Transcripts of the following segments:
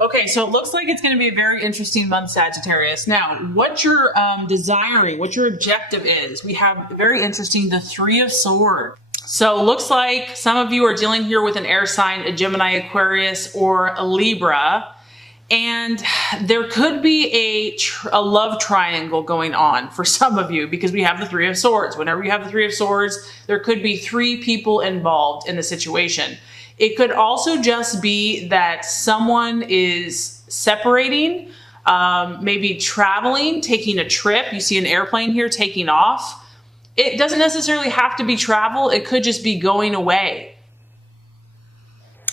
Okay, so it looks like it's going to be a very interesting month, Sagittarius. Now, what you're desiring, what your objective is, we have very interesting, the Three of Swords. So it looks like some of you are dealing here with an air sign, a Gemini, Aquarius, or a Libra. And there could be a love triangle going on for some of you because we have the Three of Swords. Whenever you have the Three of Swords, there could be three people involved in the situation. It could also just be that someone is separating, maybe traveling, taking a trip. You see an airplane here taking off. It doesn't necessarily have to be travel. It could just be going away.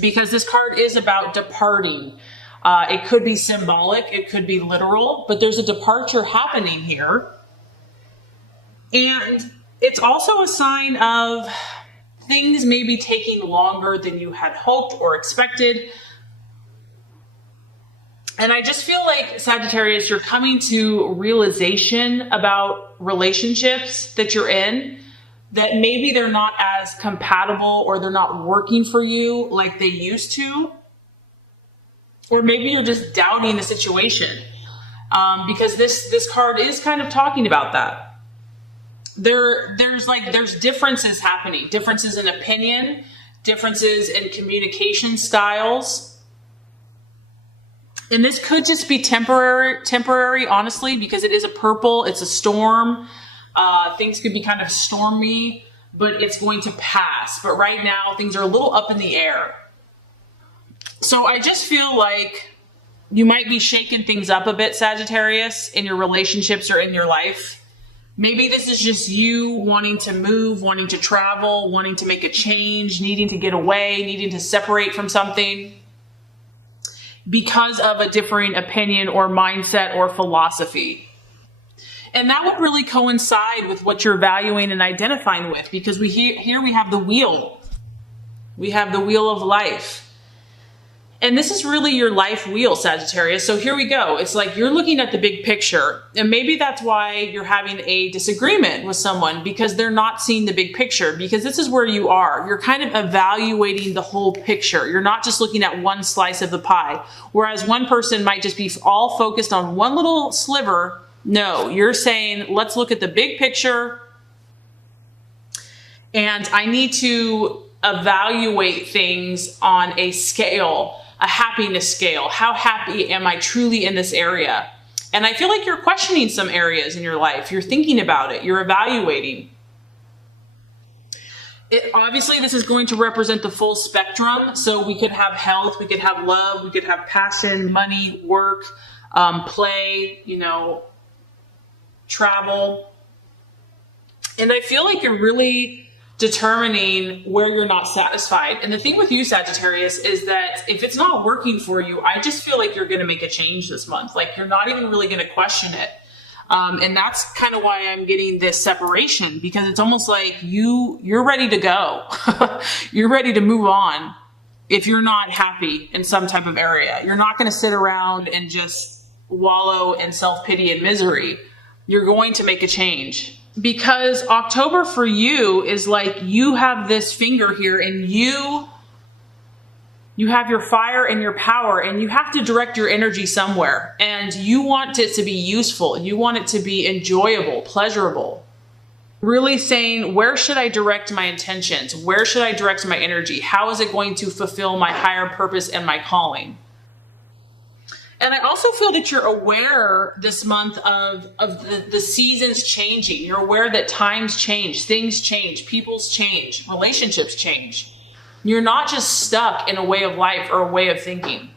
Because this card is about departing. It could be symbolic, it could be literal, but there's a departure happening here. And it's also a sign of things maybe taking longer than you had hoped or expected. And I just feel like, Sagittarius, you're coming to realization about relationships that you're in, that maybe they're not as compatible or they're not working for you like they used to. Or maybe you're just doubting the situation because this card is kind of talking about that. There's differences happening, differences in opinion, differences in communication styles. And this could just be temporary, honestly, because it is a purple, it's a storm. Things could be kind of stormy, but it's going to pass. But right now, things are a little up in the air. So I just feel like you might be shaking things up a bit, Sagittarius, in your relationships or in your life. Maybe this is just you wanting to move, wanting to travel, wanting to make a change, needing to get away, needing to separate from something because of a differing opinion or mindset or philosophy. And that would really coincide with what you're valuing and identifying with, because here we have the wheel. We have the wheel of life. And this is really your life wheel, Sagittarius. So here we go. It's like you're looking at the big picture. And maybe that's why you're having a disagreement with someone, because they're not seeing the big picture, because this is where you are. You're kind of evaluating the whole picture. You're not just looking at one slice of the pie. Whereas one person might just be all focused on one little sliver. No, you're saying, let's look at the big picture. And I need to evaluate things on a scale, a happiness scale. How happy am I truly in this area? And I feel like you're questioning some areas in your life. You're thinking about it. You're evaluating. Obviously, this is going to represent the full spectrum. So we could have health, we could have love, we could have passion, money, work, play, travel. And I feel like you're really determining where you're not satisfied. And the thing with you, Sagittarius, is that if it's not working for you, I just feel like you're going to make a change this month. Like you're not even really going to question it. And that's kind of why I'm getting this separation, because it's almost like you're ready to go. You're ready to move on. If you're not happy in some type of area, you're not going to sit around and just wallow in self-pity and misery. You're going to make a change. Because October for you is like you have this finger here and you have your fire and your power, and you have to direct your energy somewhere, and you want it to be useful. You want it to be enjoyable, pleasurable. Really saying, where should I direct my intentions? Where should I direct my energy? How is it going to fulfill my higher purpose and my calling? And I also feel that you're aware this month of the seasons changing. You're aware that times change, things change, people's change, relationships change. You're not just stuck in a way of life or a way of thinking.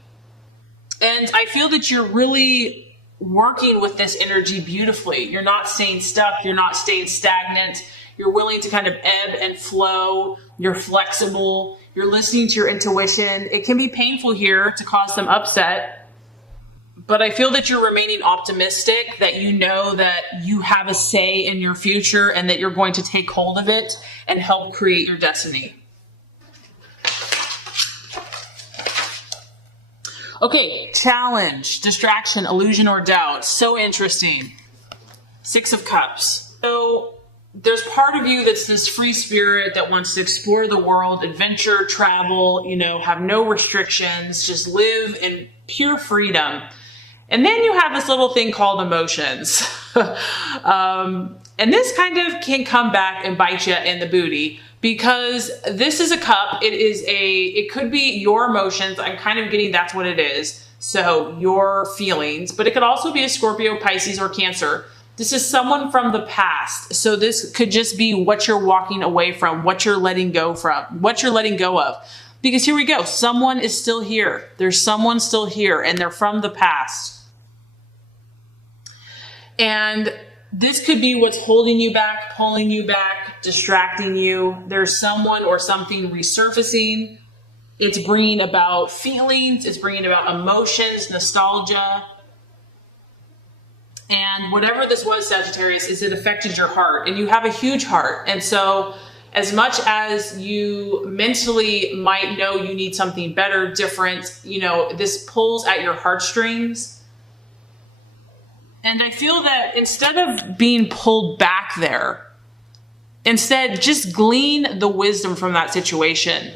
And I feel that you're really working with this energy beautifully. You're not staying stuck. You're not staying stagnant. You're willing to kind of ebb and flow. You're flexible. You're listening to your intuition. It can be painful here to cause some upset. But I feel that you're remaining optimistic, that you know that you have a say in your future and that you're going to take hold of it and help create your destiny. Okay, challenge, distraction, illusion, or doubt. So interesting. 6 of Cups. So there's part of you that's this free spirit that wants to explore the world, adventure, travel, have no restrictions, just live in pure freedom. And then you have this little thing called emotions. And this kind of can come back and bite you in the booty, because this is a cup. It could be your emotions. I'm kind of getting that's what it is. So your feelings, but it could also be a Scorpio, Pisces, or Cancer. This is someone from the past. So this could just be what you're walking away from, what you're letting go of. Because here we go. Someone is still here. There's someone still here, and they're from the past. And this could be what's holding you back, pulling you back, distracting you. There's someone or something resurfacing. It's bringing about feelings. It's bringing about emotions, nostalgia. And whatever this was, Sagittarius, is it affected your heart. And you have a huge heart. And so as much as you mentally might know you need something better, different, this pulls at your heartstrings. And I feel that instead of being pulled back there, instead just glean the wisdom from that situation.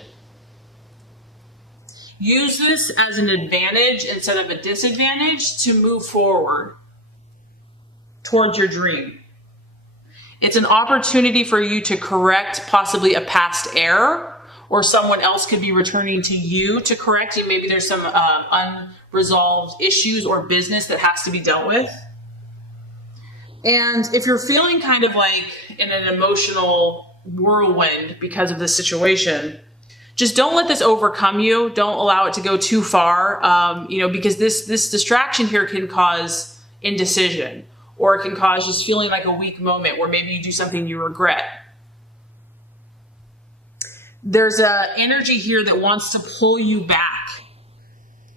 Use this as an advantage instead of a disadvantage to move forward towards your dream. It's an opportunity for you to correct possibly a past error, or someone else could be returning to you to correct you. Maybe there's some unresolved issues or business that has to be dealt with. And if you're feeling kind of like in an emotional whirlwind because of this situation, just don't let this overcome you. Don't allow it to go too far, because this distraction here can cause indecision, or it can cause just feeling like a weak moment where maybe you do something you regret. There's an energy here that wants to pull you back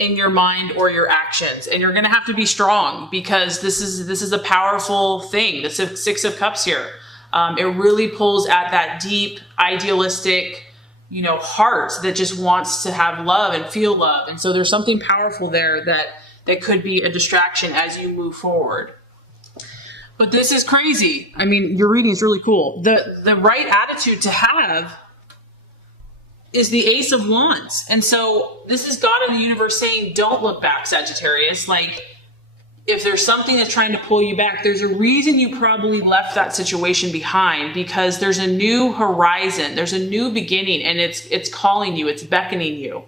in your mind or your actions. And you're going to have to be strong, because this is a powerful thing. The Six of Cups here. It really pulls at that deep, idealistic, heart that just wants to have love and feel love. And so there's something powerful there that could be a distraction as you move forward. But this is crazy. I mean, your reading is really cool. The right attitude to have is the Ace of Wands. And so this is God in the universe saying, don't look back, Sagittarius. Like, if there's something that's trying to pull you back, there's a reason you probably left that situation behind, because there's a new horizon. There's a new beginning, and it's calling you. It's beckoning you.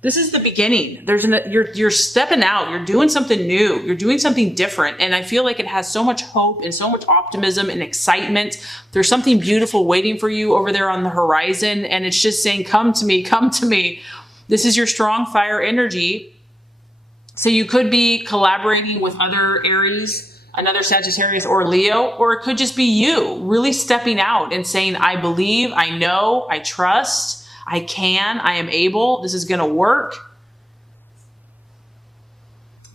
This is the beginning. You're stepping out. You're doing something new. You're doing something different. And I feel like it has so much hope and so much optimism and excitement. There's something beautiful waiting for you over there on the horizon. And it's just saying, come to me, come to me. This is your strong fire energy. So you could be collaborating with other Aries, another Sagittarius or Leo, or it could just be you really stepping out and saying, I believe, I know, I trust. I can, I am able, this is going to work.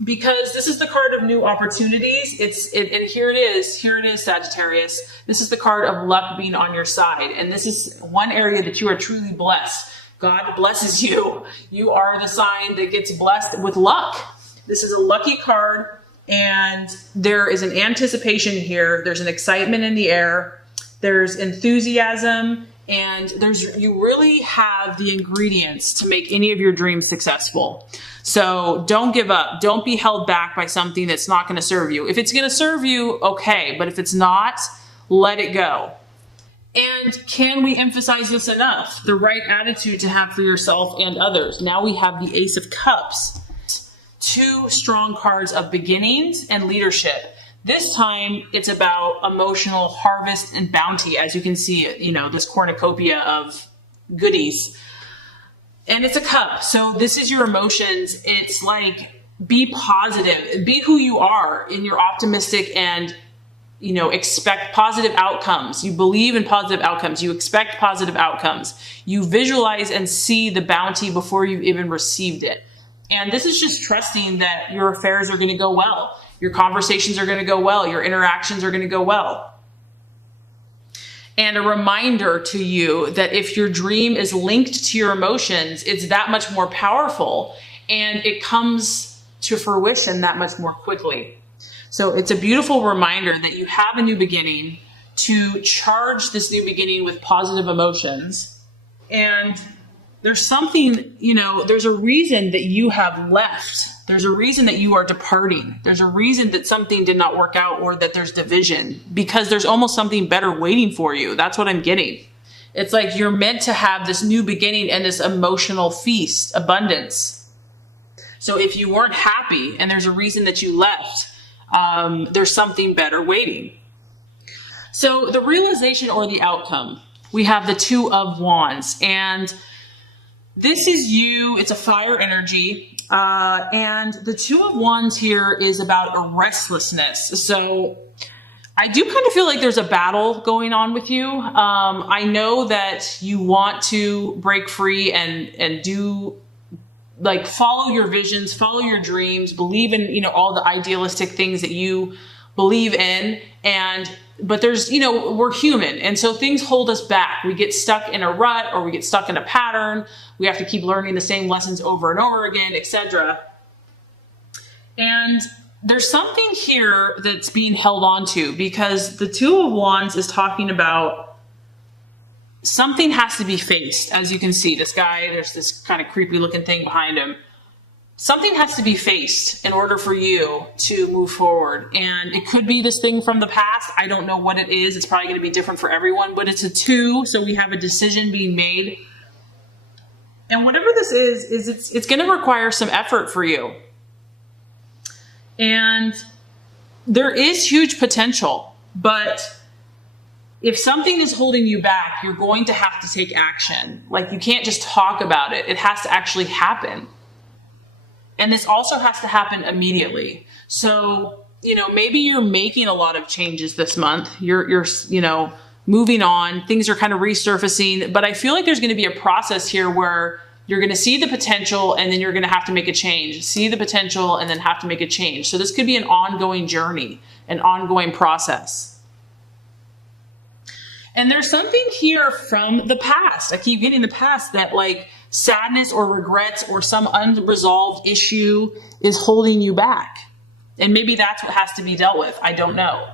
Because this is the card of new opportunities. And here it is, Sagittarius. This is the card of luck being on your side. And this is one area that you are truly blessed. God blesses you. You are the sign that gets blessed with luck. This is a lucky card, and there is an anticipation here. There's an excitement in the air. There's enthusiasm. And you really have the ingredients to make any of your dreams successful. So don't give up. Don't be held back by something that's not going to serve you. If it's going to serve you, okay. But if it's not, let it go. And can we emphasize this enough? The right attitude to have for yourself and others. Now we have the Ace of Cups. Two strong cards of beginnings and leadership. This time, it's about emotional harvest and bounty, as you can see, this cornucopia of goodies. And it's a cup. So this is your emotions. It's like, be positive. Be who you are, and you're optimistic, and, expect positive outcomes. You believe in positive outcomes. You expect positive outcomes. You visualize and see the bounty before you've even received it. And this is just trusting that your affairs are going to go well. Your conversations are going to go well. Your interactions are going to go well. And a reminder to you that if your dream is linked to your emotions, it's that much more powerful, and it comes to fruition that much more quickly. So it's a beautiful reminder that you have a new beginning to charge this new beginning with positive emotions. And there's something, there's a reason that you have left. There's a reason that you are departing. There's a reason that something did not work out or that there's division, because there's almost something better waiting for you. That's what I'm getting. It's like you're meant to have this new beginning and this emotional feast, abundance. So if you weren't happy and there's a reason that you left, there's something better waiting. So the realization or the outcome, we have the Two of Wands, and this is you. It's a fire energy. And the Two of Wands here is about a restlessness. So I do kind of feel like there's a battle going on with you. I know that you want to break free and do, like, follow your visions, follow your dreams, believe in, all the idealistic things that you believe in. But there's, we're human. And so things hold us back. We get stuck in a rut, or we get stuck in a pattern. We have to keep learning the same lessons over and over again, etc. And there's something here that's being held on to, because the Two of Wands is talking about something has to be faced. As you can see, this guy, there's this kind of creepy looking thing behind him. Something has to be faced in order for you to move forward. And it could be this thing from the past. I don't know what it is. It's probably going to be different for everyone, but it's a two. So we have a decision being made. And whatever this is it's going to require some effort for you. And there is huge potential, but if something is holding you back, you're going to have to take action. Like, you can't just talk about it. It has to actually happen. And this also has to happen immediately. So, maybe you're making a lot of changes this month. You're moving on. Things are kind of resurfacing. But I feel like there's going to be a process here where you're going to see the potential and then you're going to have to make a change. See the potential and then have to make a change. So this could be an ongoing journey, an ongoing process. And there's something here from the past. I keep getting the past, that like sadness or regrets or some unresolved issue is holding you back. And maybe that's what has to be dealt with. I don't know.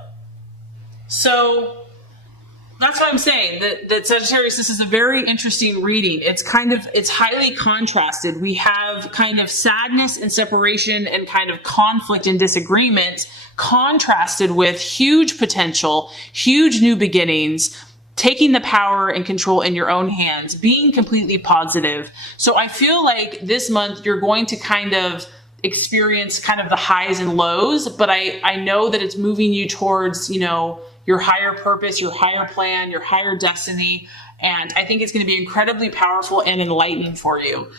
So that's what I'm saying, that Sagittarius, this is a very interesting reading. It's highly contrasted. We have kind of sadness and separation and kind of conflict and disagreement contrasted with huge potential, huge new beginnings, taking the power and control in your own hands, being completely positive. So I feel like this month you're going to kind of experience kind of the highs and lows, but I know that it's moving you towards, your higher purpose, your higher plan, your higher destiny. And I think it's going to be incredibly powerful and enlightening for you.